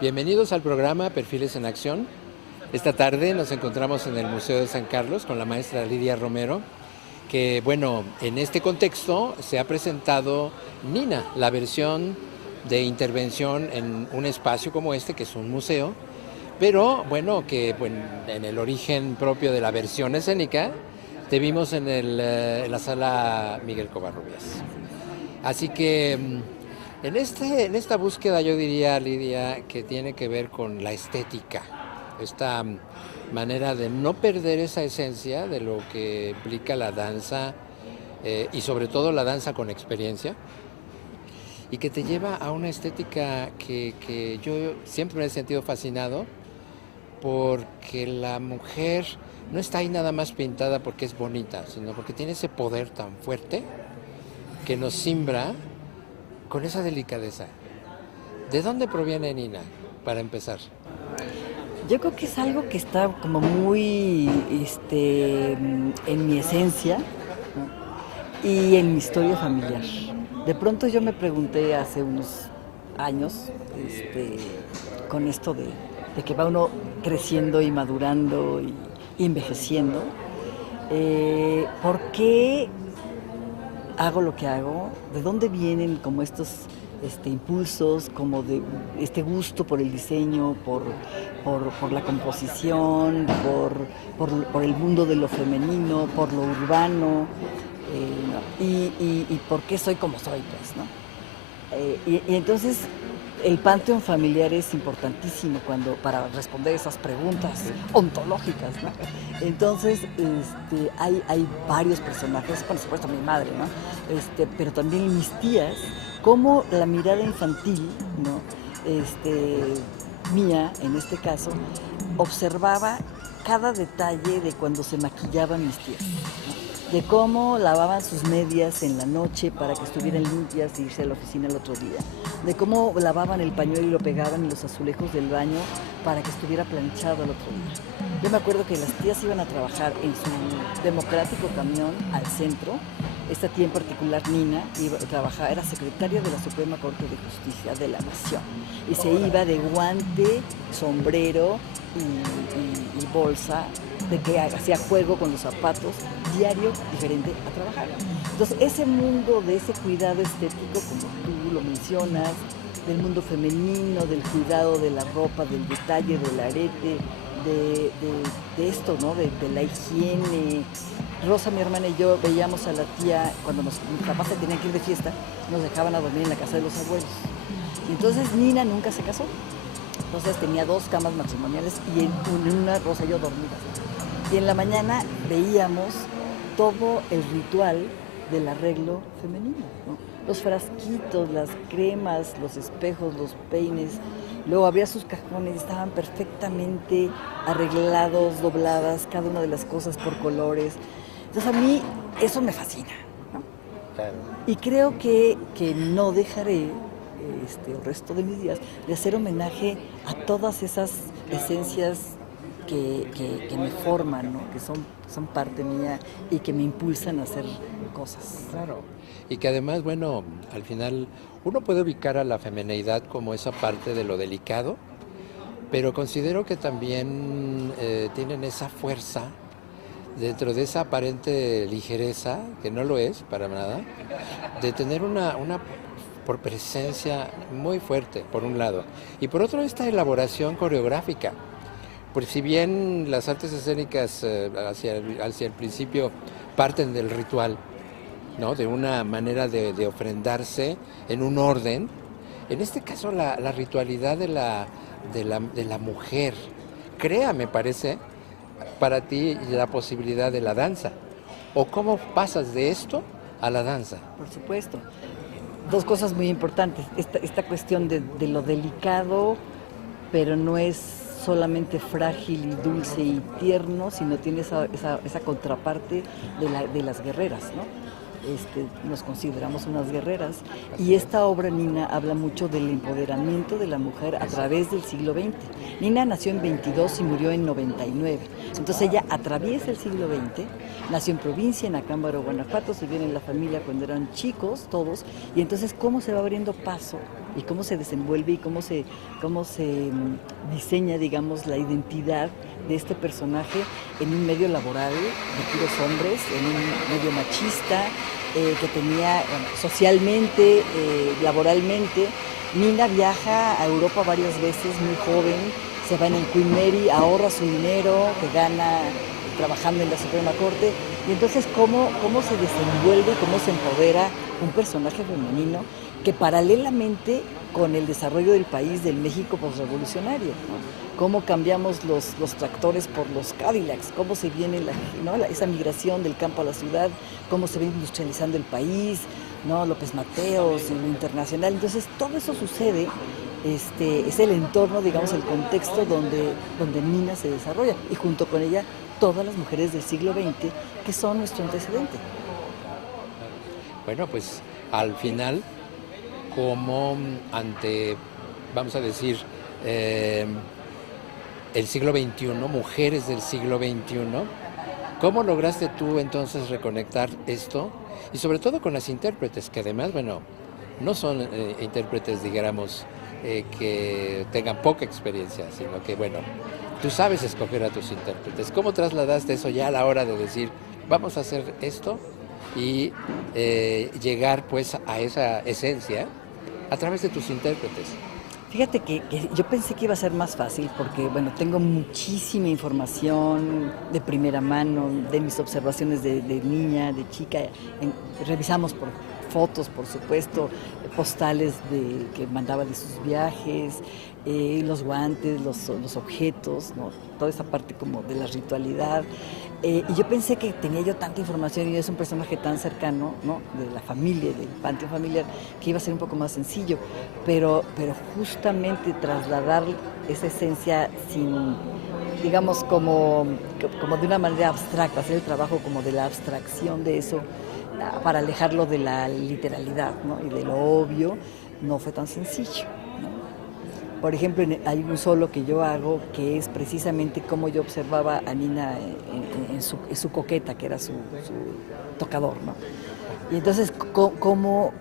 Bienvenidos al programa Perfiles en Acción. Esta tarde nos encontramos en el Museo de San Carlos con la maestra Lidia Romero, que bueno, en este contexto se ha presentado Nina, la versión de intervención en un espacio como este, que es un museo, pero bueno, en el origen propio de la versión escénica, te vimos en la sala Miguel Covarrubias. Así que en esta búsqueda yo diría, Lidia, que tiene que ver con la estética, esta manera de no perder esa esencia de lo que implica la danza y sobre todo la danza con experiencia, y que te lleva a una estética que yo siempre me he sentido fascinado, porque la mujer no está ahí nada más pintada porque es bonita, sino porque tiene ese poder tan fuerte que nos simbra con esa delicadeza. ¿De dónde proviene Nina, para empezar? Yo creo que es algo que está como muy en mi esencia, ¿no? Y en mi historia familiar. De pronto yo me pregunté hace unos años, con esto de que va uno creciendo y madurando y envejeciendo, ¿por qué hago lo que hago? ¿De dónde vienen como estos impulsos, como de este gusto por el diseño, por la composición, por el mundo de lo femenino, por lo urbano, y por qué soy como soy, pues, ¿no? Y entonces el panteón familiar es importantísimo para responder esas preguntas ontológicas, ¿no? Entonces, hay varios personajes, por supuesto mi madre, ¿no? Pero también mis tías, como la mirada infantil, ¿no? Mía, en este caso, observaba cada detalle de cuando se maquillaban mis tías, ¿no? De cómo lavaban sus medias en la noche para que estuvieran limpias y irse a la oficina el otro día, de cómo lavaban el pañuelo y lo pegaban en los azulejos del baño para que estuviera planchado el otro día. Yo me acuerdo que las tías iban a trabajar en su democrático camión al centro. Esta tía en particular, Nina, era secretaria de la Suprema Corte de Justicia de la Nación y se iba de guante, sombrero y bolsa, de que hacía juego con los zapatos, diario diferente a trabajar. Entonces ese mundo de ese cuidado estético, como tú lo mencionas, del mundo femenino, del cuidado de la ropa, del detalle, del arete, de esto, ¿no? De la higiene. Rosa, mi hermana y yo veíamos a la tía, cuando mis papás se tenían que ir de fiesta, nos dejaban a dormir en la casa de los abuelos. Y entonces Nina nunca se casó. Entonces tenía 2 camas matrimoniales y en una Rosa y yo dormidas. Y en la mañana veíamos todo el ritual del arreglo femenino, ¿no? Los frasquitos, las cremas, los espejos, los peines. Luego abría sus cajones y estaban perfectamente arreglados, dobladas, cada una de las cosas por colores. Entonces a mí eso me fascina, ¿no? Claro. Y creo que no dejaré el resto de mis días de hacer homenaje a todas esas esencias que me forman, ¿no? Que son parte mía y que me impulsan a hacer cosas. Claro. Y que además, bueno, al final uno puede ubicar a la femineidad como esa parte de lo delicado, pero considero que también tienen esa fuerza dentro de esa aparente ligereza, que no lo es para nada, de tener una por presencia muy fuerte, por un lado, y por otro esta elaboración coreográfica. Pues si bien las artes escénicas hacia el principio parten del ritual, ¿no? De una manera de ofrendarse en un orden, en este caso la ritualidad de la mujer crea, me parece, para ti la posibilidad de la danza. ¿O cómo pasas de esto a la danza? Por supuesto. 2 cosas muy importantes. Esta cuestión de lo delicado, pero no es solamente frágil y dulce y tierno, sino tiene esa contraparte de las guerreras, ¿no? Nos consideramos unas guerreras. Y esta obra, Nina, habla mucho del empoderamiento de la mujer a través del siglo XX. Nina nació en 22 y murió en 99. Entonces ella atraviesa el siglo XX, nació en provincia, en Acámbaro, Guanajuato, se viene en la familia cuando eran chicos todos, y entonces cómo se va abriendo paso y cómo se desenvuelve y cómo se diseña, digamos, la identidad de este personaje en un medio laboral de puros hombres, en un medio machista, que tenía socialmente, laboralmente. Nina viaja a Europa varias veces, muy joven, se va en el Queen Mary, ahorra su dinero que gana trabajando en la Suprema Corte, y entonces cómo se desenvuelve y cómo se empodera un personaje femenino que paralelamente con el desarrollo del país, del México posrevolucionario, ¿no? Cómo cambiamos los tractores por los Cadillacs, cómo se viene esa migración del campo a la ciudad, cómo se va industrializando el país, ¿no? López Mateos y lo internacional. Entonces todo eso sucede, es el entorno, digamos, el contexto donde Nina se desarrolla, y junto con ella todas las mujeres del siglo XX que son nuestro antecedente. Bueno, pues al final, como ante, vamos a decir, el siglo XXI, mujeres del siglo XXI, ¿cómo lograste tú entonces reconectar esto? Y sobre todo con las intérpretes, que además, bueno, no son intérpretes, digamos, que tengan poca experiencia, sino que, bueno, tú sabes escoger a tus intérpretes. ¿Cómo trasladaste eso ya a la hora de decir, vamos a hacer esto y llegar pues a esa esencia a través de tus intérpretes? Fíjate que yo pensé que iba a ser más fácil porque, bueno, tengo muchísima información de primera mano, de mis observaciones de niña, de chica. Revisamos por fotos, por supuesto, postales que mandaba de sus viajes, los guantes, los objetos, ¿no? Toda esa parte como de la ritualidad. Y yo pensé que tenía yo tanta información y es un personaje tan cercano, ¿no? De la familia, del panteón familiar, que iba a ser un poco más sencillo. Pero justamente trasladar esa esencia sin, digamos, como de una manera abstracta, hacer el trabajo como de la abstracción de eso, para alejarlo de la literalidad, ¿no? Y de lo obvio, no fue tan sencillo, ¿no? Por ejemplo, hay un solo que yo hago que es precisamente cómo yo observaba a Nina en su coqueta, que era su tocador, ¿no? Y entonces, cómo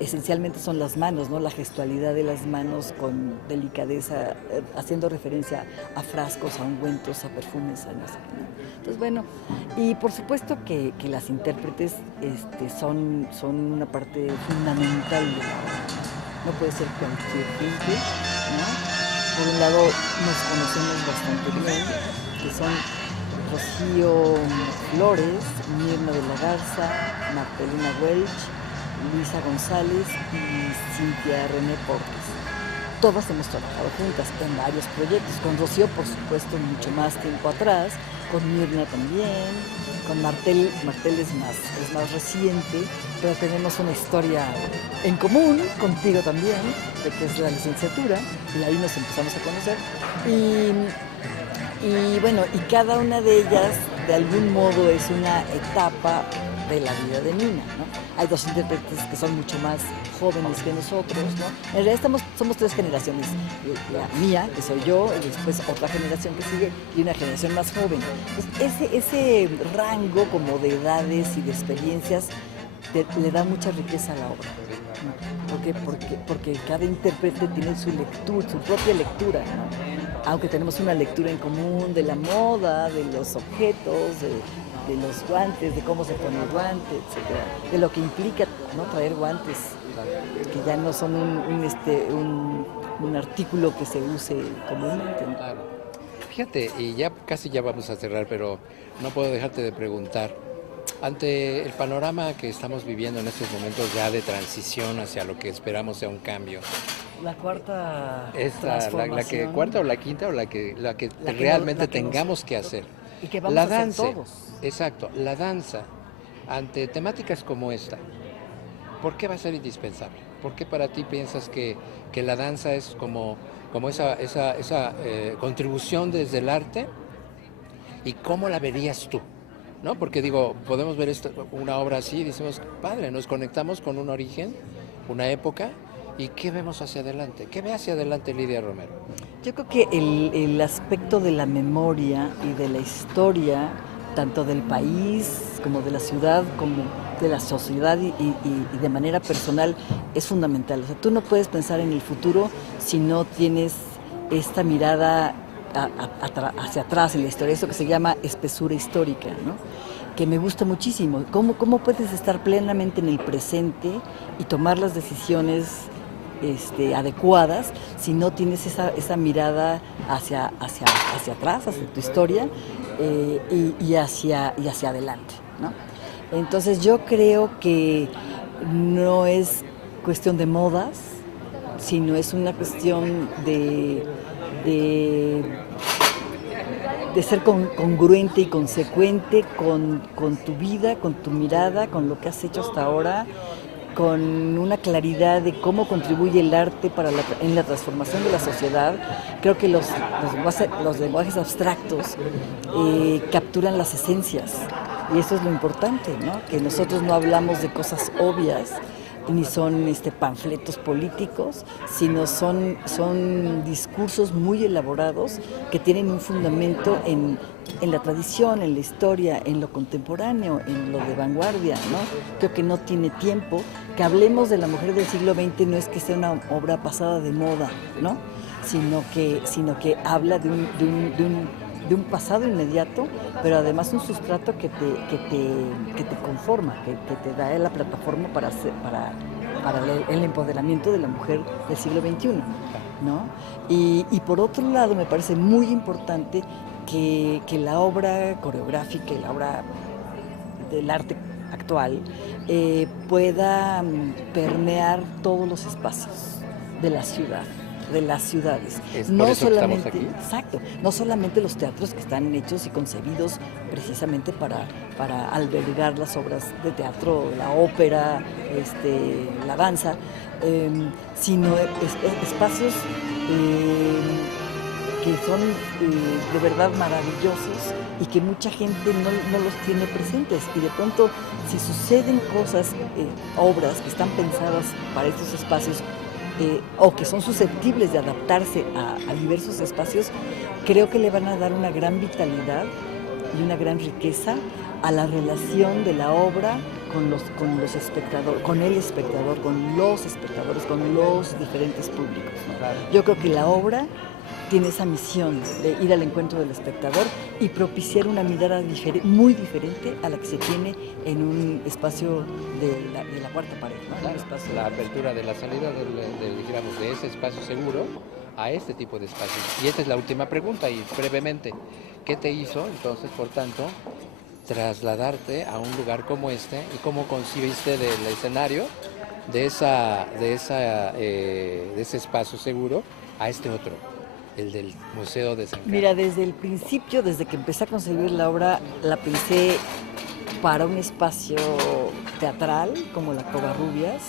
esencialmente son las manos, ¿no? La gestualidad de las manos con delicadeza, haciendo referencia a frascos, a ungüentos, a perfumes, a no sé qué, ¿no? Entonces, bueno, y por supuesto que las intérpretes son una parte fundamental de la obra. No puede ser cualquier gente, ¿no? Por un lado nos conocemos bastante bien, que son Rocío Flores, Mirna de la Garza, Magdalena Welch, Luisa González y Cintia René Portes. Todas hemos trabajado juntas en varios proyectos, con Rocío por supuesto mucho más tiempo atrás, con Mirna también, con Martel es más reciente, pero tenemos una historia en común, contigo también, que es la licenciatura, y ahí nos empezamos a conocer. Y bueno, y cada una de ellas de algún modo es una etapa de la vida de Nina, ¿no? Hay dos intérpretes que son mucho más jóvenes que nosotros, ¿no? En realidad somos tres generaciones, la mía, que soy yo, y después otra generación que sigue, y una generación más joven. Entonces, ese rango como de edades y de experiencias le da mucha riqueza a la obra, ¿no? Porque cada intérprete tiene su propia lectura, ¿no? Aunque tenemos una lectura en común de la moda, de los objetos, de los guantes, de cómo se pone el guante, etcétera, de lo que implica, ¿no? Traer guantes, que ya no son un artículo que se use comúnmente, ¿no? Claro. Fíjate, y ya casi ya vamos a cerrar, pero no puedo dejarte de preguntar, ante el panorama que estamos viviendo en estos momentos ya de transición hacia lo que esperamos sea un cambio. La cuarta La cuarta o la quinta o la que realmente tengamos que hacer. Y que vamos a hacer todos. Exacto, la danza, ante temáticas como esta, ¿por qué va a ser indispensable? ¿Por qué para ti piensas que la danza es como esa contribución desde el arte? ¿Y cómo la verías tú? ¿No? Porque digo, podemos ver una obra así y decimos, padre, nos conectamos con un origen, una época, ¿y qué vemos hacia adelante? ¿Qué ve hacia adelante Lidia Romero? Yo creo que el aspecto de la memoria y de la historia, tanto del país como de la ciudad, como de la sociedad y de manera personal es fundamental. O sea, tú no puedes pensar en el futuro si no tienes esta mirada hacia atrás en la historia, eso que se llama espesura histórica, ¿no? Que me gusta muchísimo. ¿Cómo puedes estar plenamente en el presente y tomar las decisiones adecuadas si no tienes esa mirada hacia atrás, hacia tu historia y hacia adelante, ¿no? Entonces yo creo que no es cuestión de modas, sino es una cuestión de ser congruente y consecuente con tu vida, con tu mirada, con lo que has hecho hasta ahora, con una claridad de cómo contribuye el arte en la transformación de la sociedad. Creo que los lenguajes abstractos capturan las esencias, y eso es lo importante, ¿no? Que nosotros no hablamos de cosas obvias, ni son panfletos políticos, sino son discursos muy elaborados que tienen un fundamento en la tradición, en la historia, en lo contemporáneo, en lo de vanguardia, ¿no? Creo que no tiene tiempo. Que hablemos de la mujer del siglo XX no es que sea una obra pasada de moda, ¿no? Sino que habla de un pasado inmediato, pero además un sustrato que te conforma, que te da la plataforma para el empoderamiento de la mujer del siglo XXI, ¿no? Y por otro lado me parece muy importante que la obra coreográfica y la obra del arte actual pueda permear todos los espacios de la ciudad, de las ciudades. No solamente, exacto, no solamente los teatros que están hechos y concebidos precisamente para albergar las obras de teatro, la ópera, la danza, sino espacios que son de verdad maravillosos y que mucha gente no los tiene presentes, y de pronto si suceden cosas, obras que están pensadas para estos espacios o que son susceptibles de adaptarse a diversos espacios, creo que le van a dar una gran vitalidad y una gran riqueza a la relación de la obra con los espectadores, con el espectador, con los espectadores, con los diferentes públicos, ¿no? Claro. Yo creo que la obra tiene esa misión de ir al encuentro del espectador y propiciar una mirada muy diferente a la que se tiene en un espacio de la cuarta pared, ¿no? Claro, la apertura de la salida digamos, de ese espacio seguro a este tipo de espacios. Y esta es la última pregunta, y brevemente, ¿qué te hizo entonces, por tanto, trasladarte a un lugar como este, y cómo concibiste del escenario de ese espacio seguro a este otro, el del Museo de San Carlos? Mira, desde el principio, desde que empecé a concebir la obra, la pensé para un espacio teatral como la Covarrubias,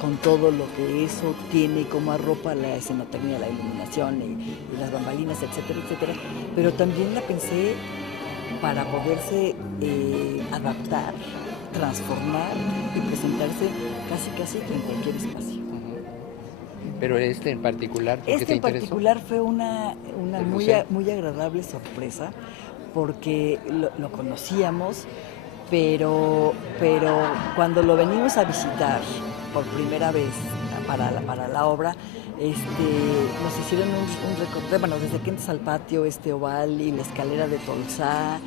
con todo lo que eso tiene, como arropa la escenografía, la iluminación y las bambalinas, etcétera, etcétera. Pero también la pensé para poderse adaptar, transformar y presentarse casi en cualquier espacio. Pero en particular, ¿por qué te interesó? En particular fue una muy agradable sorpresa, porque lo conocíamos, pero cuando lo venimos a visitar por primera vez para la obra, nos hicieron un recorrido, bueno, desde que entras al patio oval y la escalera de Tolsá,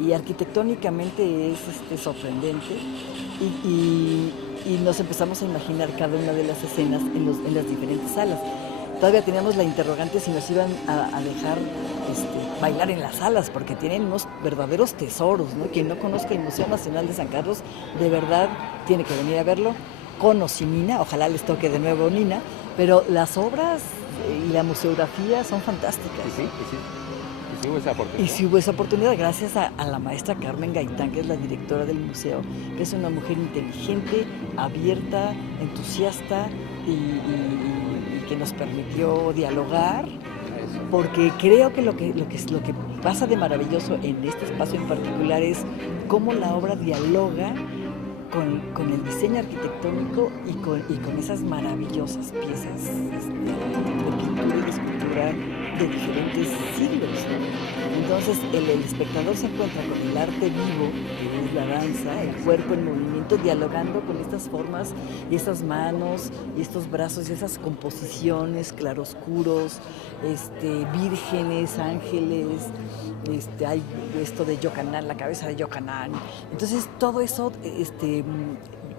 y arquitectónicamente es sorprendente, y nos empezamos a imaginar cada una de las escenas en las diferentes salas. Todavía teníamos la interrogante si nos iban a dejar bailar en las salas, porque tienen unos verdaderos tesoros, ¿no? Quien no conozca el Museo Nacional de San Carlos, de verdad tiene que venir a verlo, con o sin Nina, ojalá les toque de nuevo Nina, pero las obras y la museografía son fantásticas. Sí. Sí hubo esa oportunidad. Y sí hubo esa oportunidad, gracias a la maestra Carmen Gaitán, que es la directora del museo, que es una mujer inteligente, abierta, entusiasta y que nos permitió dialogar, porque creo que lo que pasa de maravilloso en este espacio en particular es cómo la obra dialoga con el diseño arquitectónico y con esas maravillosas piezas de pintura y de escultura de diferentes siglos, ¿no? Entonces el espectador se encuentra con el arte vivo, que es la danza, el cuerpo en movimiento, dialogando con estas formas y estas manos y estos brazos y esas composiciones, claroscuros, vírgenes, ángeles, hay esto de Yocanan, la cabeza de Yocanan. Entonces todo eso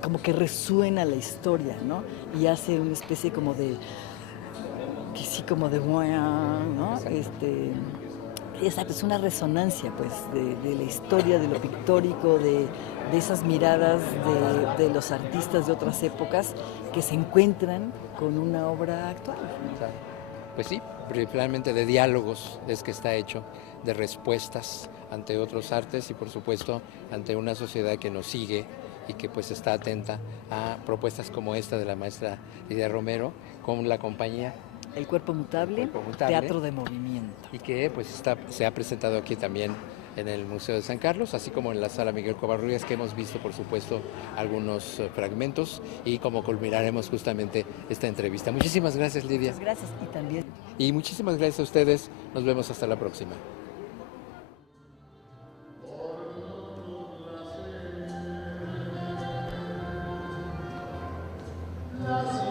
como que resuena la historia, ¿no? Y hace una especie como de, que sí, como de, ¿no? Exacto, es una resonancia, pues, de la historia, de lo pictórico, de esas miradas de los artistas de otras épocas que se encuentran con una obra actual. Pues sí, principalmente de diálogos es que está hecho, de respuestas ante otros artes y por supuesto ante una sociedad que nos sigue y que pues está atenta a propuestas como esta de la maestra Lidia Romero con la compañía El Cuerpo Mutable, Teatro de Movimiento. Y que pues se ha presentado aquí también en el Museo de San Carlos, así como en la Sala Miguel Covarrubias, que hemos visto, por supuesto, algunos fragmentos y como culminaremos justamente esta entrevista. Muchísimas gracias, Lidia. Muchas gracias y también. Y muchísimas gracias a ustedes. Nos vemos hasta la próxima. Las